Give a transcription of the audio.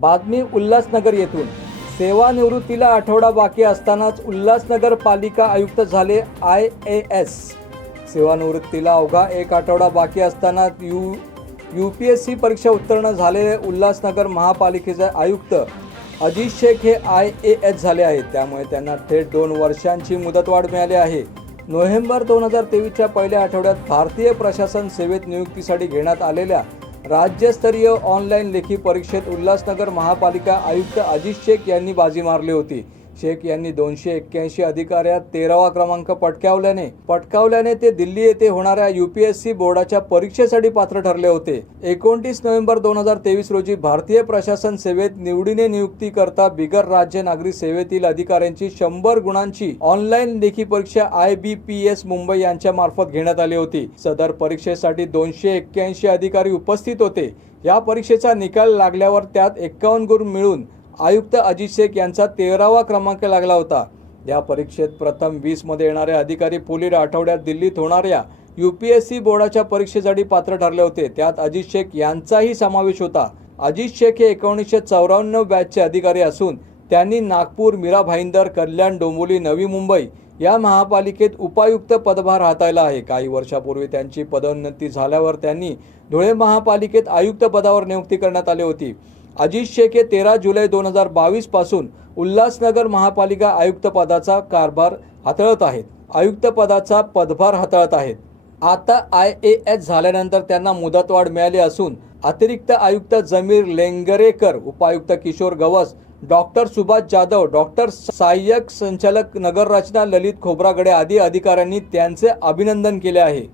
बातमी उल्हासनगर येथून. सेवानिवृत्तीला आठवडा बाकी असतानाच उल्हासनगर पालिका आयुक्त झाले आय ए एस. सेवानिवृत्तीला अवघा एक आठवडा बाकी असताना U U P S C परीक्षा उत्तीर्ण झालेले उल्हासनगर महापालिकेचे आयुक्त अजित शेख हे आय ए एस झाले आहेत. त्यामुळे त्यांना थेट दोन वर्षांची मुदतवाढ मिळाली आहे. नोव्हेंबर दोन हजार तेवीसच्या पहिल्या आठवड्यात भारतीय प्रशासन सेवेत नियुक्तीसाठी घेण्यात आलेल्या राज्यस्तरीय ऑनलाईन लेखी परीक्षेत उल्हासनगर महापालिका आयुक्त अजित शेख यांनी बाजी मारली होती. शेख यांनी दोनशे एक्क्याऐंशी अधिकाऱ्यात तेरावा क्रमांक पटकावल्याने पटकावल्याने ते दिल्ली येथे होणाऱ्या युपीएससी बोर्डाच्या परीक्षेसाठी पात्र ठरले होते. एकोणतीस नोव्हेंबर दोन हजार तेवीस रोजी भारतीय प्रशासन सेवेत निवडीने नियुक्ती करता बिगर राज्य नागरिक सेवेतील अधिकाऱ्यांची शंभर गुणांची ऑनलाईन लेखी परीक्षा I B P S Mumbai यांच्या मार्फत घेण्यात आली होती. सदर परीक्षेसाठी दोनशे एक्क्याऐंशी अधिकारी उपस्थित होते. या परीक्षेचा निकाल लागल्यावर त्यात एक्कावन्न गुण मिळून आयुक्त अजित शेख यांचा तेरावा क्रमांक लागला होता. या परीक्षेत प्रथम वीसमध्ये येणारे अधिकारी पुढील आठवड्यात दिल्लीत होणाऱ्या यू पी एस सी बोर्डाच्या परीक्षेसाठी पात्र ठरले होते. त्यात अजित शेख यांचाही समावेश होता. अजित शेख हे एकोणीसशे चौऱ्याण्णव बॅचचे अधिकारी असून त्यांनी नागपूर मीरा भाईंदर कल्याण डोंबोली नवी मुंबई या महापालिकेत उपायुक्त पदभार हाताळला आहे. काही वर्षापूर्वी त्यांची पदोन्नती झाल्यावर त्यांनी धुळे महापालिकेत आयुक्त पदावर नियुक्ती करण्यात आली होती. अजित शेख हे तेरा जुलै दोन हजार बावीसपासून उल्हासनगर महापालिका आयुक्तपदाचा कारभार हाताळत आहेत. आयुक्तपदाचा पदभार हाताळत आहेत. आता आय ए एस झाल्यानंतर त्यांना मुदतवाढ मिळाली असून अतिरिक्त आयुक्त जमीर लेंगरेकर उपायुक्त किशोर गवस डॉक्टर सुभाष जाधव डॉक्टर सहाय्यक संचालक नगररचना ललित खोब्रागडे आदी अधिकाऱ्यांनी त्यांचे अभिनंदन केले आहे.